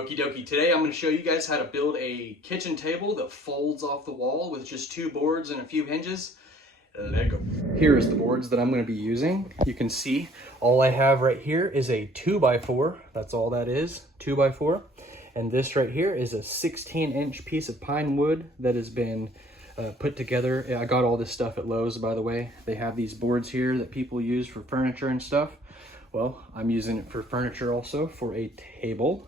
Okie dokie. Today I'm going to show you guys how to build a kitchen table that folds off the wall with just 2 boards and a few hinges. Let go. Here's the boards that I'm going to be using. You can see all I have right here is a 2x4. That's all that is, 2x4. And this right here is a 16-inch piece of pine wood that has been put together. I got all this stuff at Lowe's, by the way. They have these boards here that people use for furniture and stuff. Well, I'm using it for furniture also, for a table.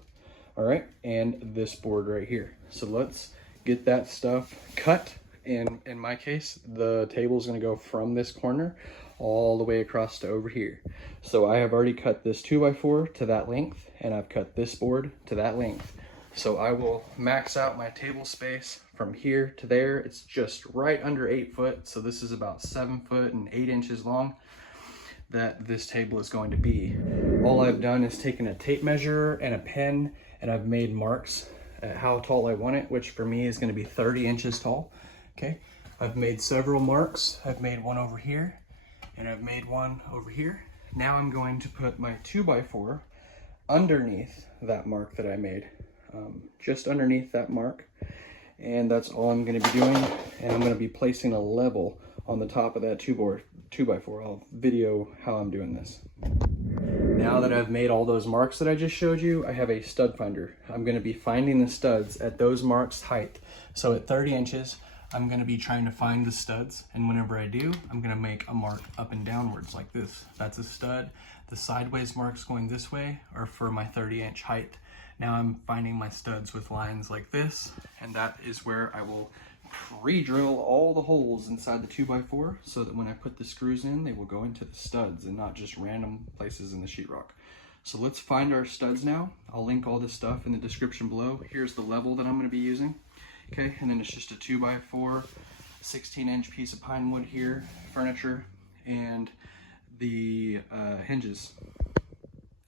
All right, and this board right here. So let's get that stuff cut. And in my case, the table is going to go from this corner all the way across to over here. So I have already cut this 2x4 to that length, and I've cut this board to that length. So I will max out my table space from here to there. It's just right under 8 foot. So this is about 7 foot and 8 inches long that this table is going to be. All I've done is taken a tape measure and a pen, and I've made marks at how tall I want it, which for me is going to be 30 inches tall. Okay, I've made several marks. I've made one over here, and I've made one over here. Now I'm going to put my 2x4 underneath that mark that I made, just underneath that mark, and that's all I'm going to be doing. And I'm going to be placing a level on the top of that 2x4. I'll video how I'm doing this. Now that I've made all those marks that I just showed you, I have a stud finder. I'm going to be finding the studs at those marks height. So at 30 inches, I'm going to be trying to find the studs, and whenever I do, I'm going to make a mark up and downwards like this. That's a stud. The sideways marks going this way are for my 30-inch height. Now I'm finding my studs with lines like this, and that is where I will pre-drill all the holes inside the 2x4 so that when I put the screws in, they will go into the studs and not just random places in the sheetrock. So let's find our studs now. I'll link all this stuff in the description below. Here's the level that I'm going to be using. Okay, and then it's just a 2x4, 16-inch piece of pine wood here, furniture, and the hinges,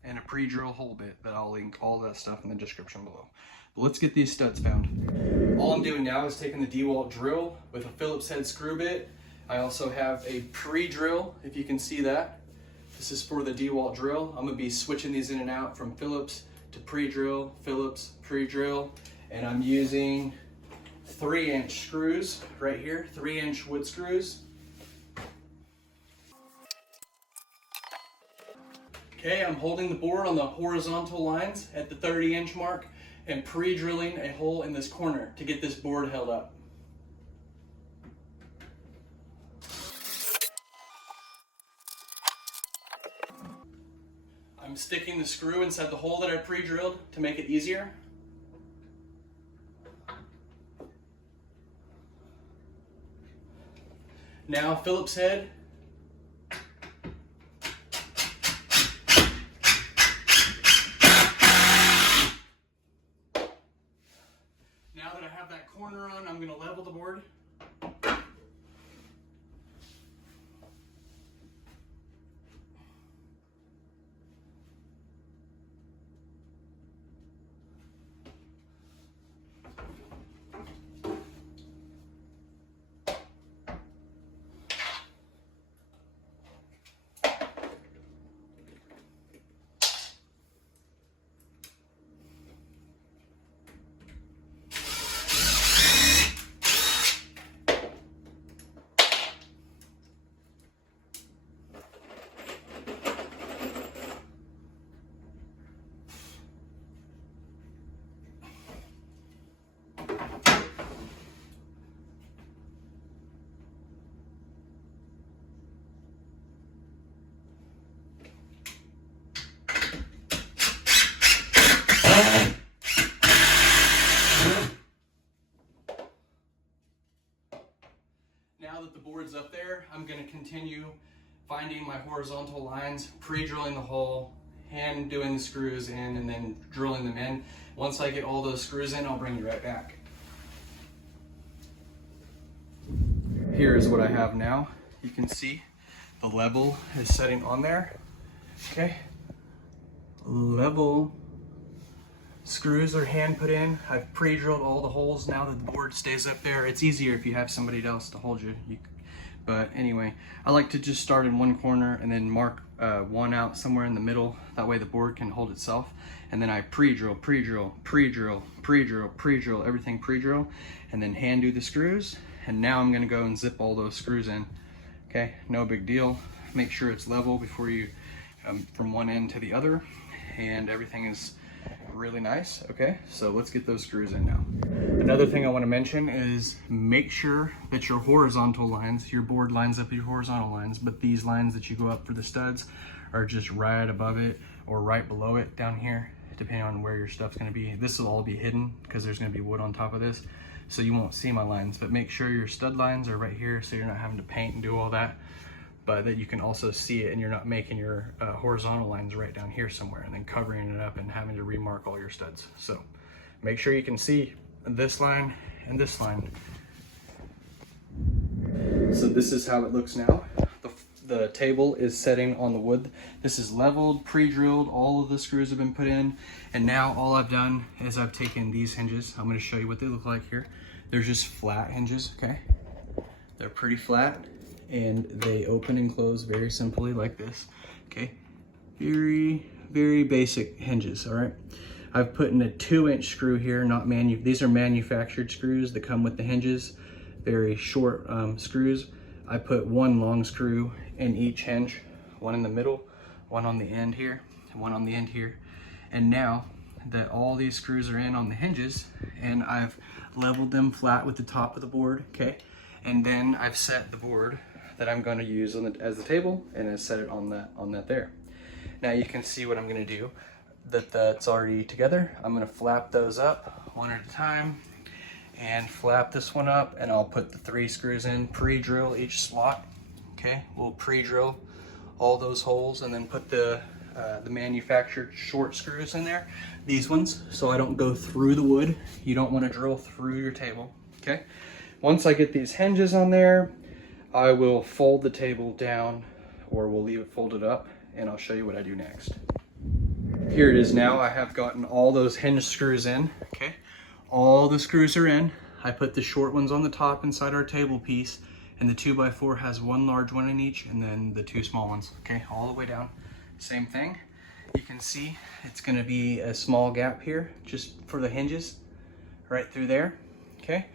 and a pre-drill hole bit that I'll link all that stuff in the description below. But let's get these studs found. All I'm doing now is taking the DeWalt drill with a Phillips head screw bit. I also have a pre-drill, if you can see that. This is for the DeWalt drill. I'm gonna be switching these in and out from Phillips to pre-drill, Phillips, pre-drill, and I'm using 3-inch screws right here, 3-inch wood screws. Okay, I'm holding the board on the horizontal lines at the 30-inch mark and pre-drilling a hole in this corner to get this board held up. I'm sticking the screw inside the hole that I pre-drilled to make it easier. Now Phillips head. Now that I have that corner on, I'm going to level the board. Now that the board's up there, I'm going to continue finding my horizontal lines, pre-drilling the hole, hand doing the screws in, and then drilling them in. Once I get all those screws in, I'll bring you right back. Here's what I have now. You can see the level is setting on there. Okay, level. Screws are hand put in. I've pre-drilled all the holes now that the board stays up there. It's easier if you have somebody else to hold you. But anyway, I like to just start in one corner and then mark one out somewhere in the middle. That way the board can hold itself. And then I pre-drill, pre-drill, pre-drill, pre-drill, pre-drill, everything pre-drill, and then hand do the screws. And now I'm gonna go and zip all those screws in. Okay, no big deal. Make sure it's level before you, from one end to the other, and everything is really nice. Okay, so let's get those screws in now. Another thing I want to mention is make sure that your horizontal lines, your board lines up with your horizontal lines, but these lines that you go up for the studs are just right above it or right below it down here, depending on where your stuff's going to be. This will all be hidden because there's going to be wood on top of this, so you won't see my lines, but make sure your stud lines are right here so you're not having to paint and do all that, but that you can also see it and you're not making your horizontal lines right down here somewhere and then covering it up and having to remark all your studs. So make sure you can see this line and this line. So this is how it looks now. The table is setting on the wood. This is leveled, pre-drilled, all of the screws have been put in, and now all I've done is I've taken these hinges. I'm going to show you what they look like here. They're just flat hinges, okay? They're pretty flat, and they open and close very simply like this, okay? Very, very basic hinges, all right? I've put in a 2-inch screw here, these are manufactured screws that come with the hinges, very short screws. I put one long screw in each hinge, one in the middle, one on the end here, and one on the end here. And now that all these screws are in on the hinges, and I've leveled them flat with the top of the board, okay? And then I've set the board that I'm going to use as the table, and I set it on that there. Now you can see what I'm going to do. That's already together. I'm going to flap those up one at a time and flap this one up, and I'll put the 3 screws in, pre-drill each slot. Okay, we'll pre-drill all those holes and then put the manufactured short screws in there, these ones, so I don't go through the wood. You don't want to drill through your table. Okay, once I get these hinges on there, I will fold the table down, or we'll leave it folded up, and I'll show you what I do next. Here it is now. I have gotten all those hinge screws in, okay? All the screws are in. I put the short ones on the top inside our table piece, and the 2x4 has one large one in each, and then the 2 small ones, okay? All the way down, same thing. You can see it's gonna be a small gap here, just for the hinges, right through there, okay?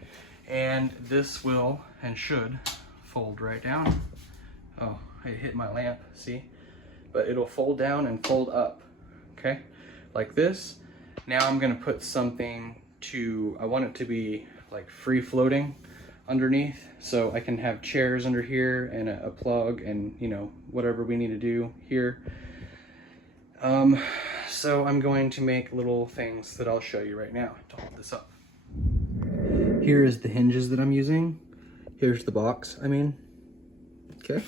And this will, and should, fold right down. Oh, I hit my lamp, see? But it'll fold down and fold up, okay? Like this. Now I'm gonna put something I want it to be like free floating underneath, so I can have chairs under here and a plug and, you know, whatever we need to do here. So I'm going to make little things that I'll show you right now to hold this up. Here is the hinges that I'm using. Here's the box, okay?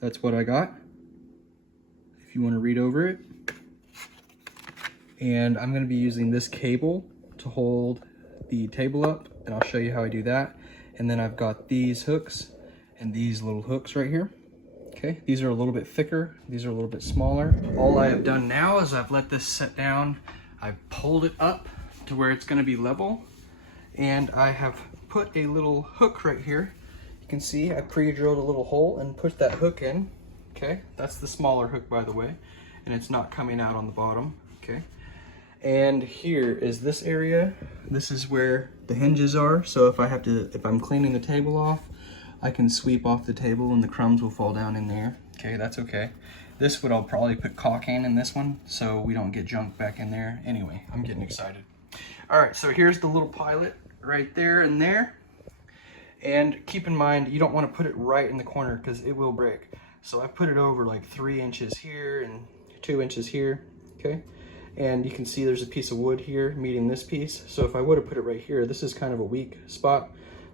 That's what I got, if you want to read over it. And I'm going to be using this cable to hold the table up, and I'll show you how I do that. And then I've got these hooks and these little hooks right here. Okay, these are a little bit thicker, these are a little bit smaller. All I have done now is I've let this set down, I've pulled it up to where it's going to be level, and I have put a little hook right here. You can see I pre-drilled a little hole and put that hook in. Okay, that's the smaller hook, by the way, and it's not coming out on the bottom. Okay, and here is this area. This is where the hinges are, so if I'm cleaning the table off, I can sweep off the table and the crumbs will fall down in there. Okay, that's okay. This would, I'll probably put caulking in this one so we don't get junk back in there. Anyway, I'm getting excited. All right, so here's the little pilot right there and there. And keep in mind, you don't want to put it right in the corner because it will break. So I put it over like 3 inches here and 2 inches here, okay? And you can see there's a piece of wood here meeting this piece. So if I would have put it right here, this is kind of a weak spot,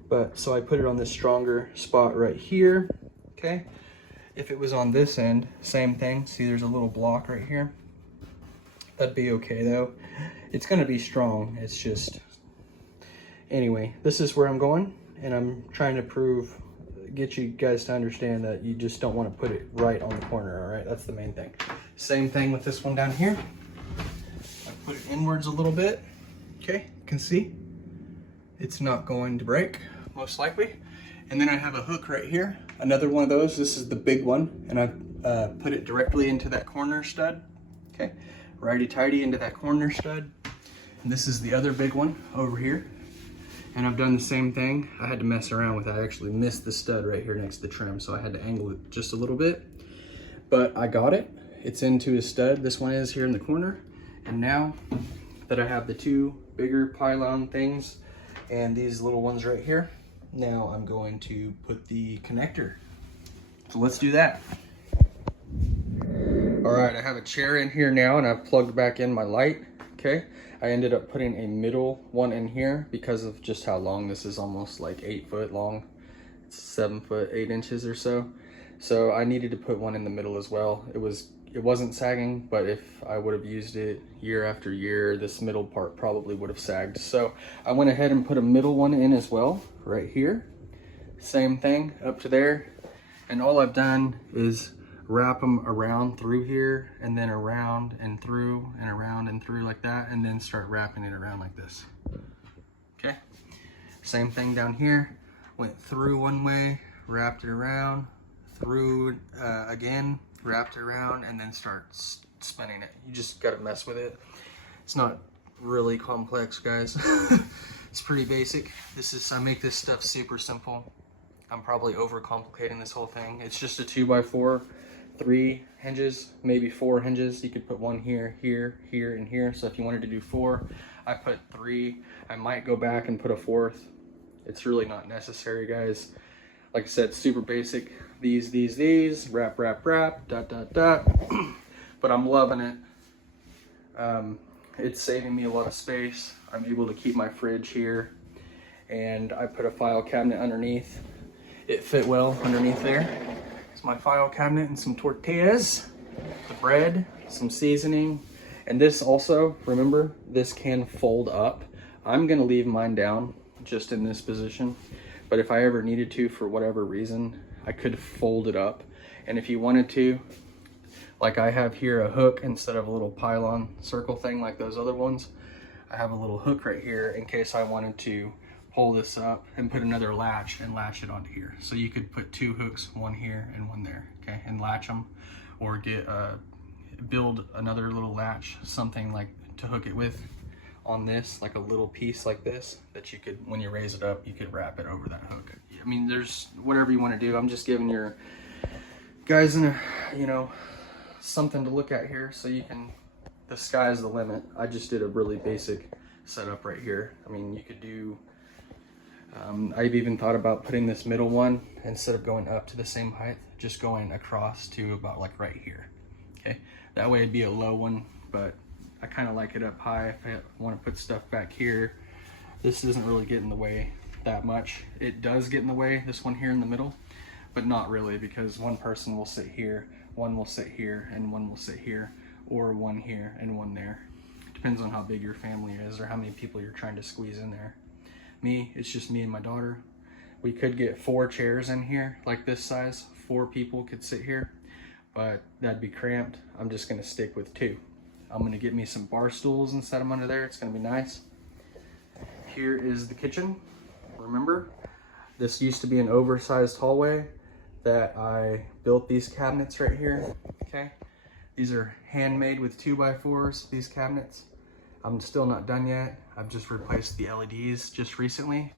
but so I put it on this stronger spot right here, okay? If it was on this end, same thing. See, there's a little block right here. That'd be okay though. It's gonna be strong, it's just, anyway, this is where I'm going, and I'm trying to get you guys to understand that you just don't want to put it right on the corner, all right? That's the main thing. Same thing with this one down here. I put it inwards a little bit, okay? You can see it's not going to break, most likely. And then I have a hook right here, another one of those. This is the big one, and I've put it directly into that corner stud. Okay, righty-tighty into that corner stud. And this is the other big one over here. And I've done the same thing. I had to mess around with it. I actually missed the stud right here next to the trim, so I had to angle it just a little bit. But I got it. It's into a stud. This one is here in the corner. And now that I have the two bigger pylon things and these little ones right here, now I'm going to put the connector. So let's do that. All right, I have a chair in here now, and I've plugged back in my light. Okay, I ended up putting a middle one in here because of just how long this is, almost like 8 foot long. It's 7 foot 8 inches or so. So I needed to put one in the middle as well. It wasn't sagging, but if I would have used it year after year, this middle part probably would have sagged. So I went ahead and put a middle one in as well, right here. Same thing up to there. And all I've done is wrap them around through here, and then around and through and around and through like that, and then start wrapping it around like this. Okay, same thing down here. Went through one way, wrapped it around, through again, wrapped it around, and then start spinning it. You just gotta mess with it. It's not really complex, guys. It's pretty basic. I make this stuff super simple. I'm probably overcomplicating this whole thing. It's just a 2x4, 3 hinges, maybe 4 hinges. You could put one here, here, here, and here. So if you wanted to do 4, I put 3. I might go back and put a 4th. It's really not necessary, guys. Like I said, super basic. These, wrap, wrap, wrap, dot, dot, dot. But I'm loving it. It's saving me a lot of space. I'm able to keep my fridge here. And I put a file cabinet underneath. It fit well underneath there. It's my file cabinet and some tortillas, the bread, some seasoning. And this also, remember, this can fold up. I'm gonna leave mine down just in this position. But if I ever needed to, for whatever reason, I could fold it up. And if you wanted to, like I have here a hook instead of a little pylon circle thing like those other ones, I have a little hook right here in case I wanted to pull this up and put another latch and latch it onto here. So you could put 2 hooks, one here and one there, okay, and latch them, or build another little latch, something like to hook it with on this, like a little piece like this that you could, when you raise it up, you could wrap it over that hook. I mean, there's whatever you want to do. I'm just giving your guys something to look at here, so you can, the sky's the limit. I just did a really basic setup right here. I mean, you could do, I've even thought about putting this middle one, instead of going up to the same height, just going across to about like right here. Okay, that way it'd be a low one, but I kind of like it up high if I want to put stuff back here. This doesn't really get in the way that much. It does get in the way, this one here in the middle, but not really, because one person will sit here, one will sit here, and one will sit here, or one here and one there. Depends on how big your family is or how many people you're trying to squeeze in there. Me, it's just me and my daughter. We could get 4 chairs in here, like this size. 4 people could sit here, but that'd be cramped. I'm just gonna stick with 2. I'm gonna get me some bar stools and set them under there. It's gonna be nice. Here is the kitchen. Remember, this used to be an oversized hallway that I built these cabinets right here, okay? These are handmade with 2x4s, these cabinets. I'm still not done yet. I've just replaced the LEDs just recently.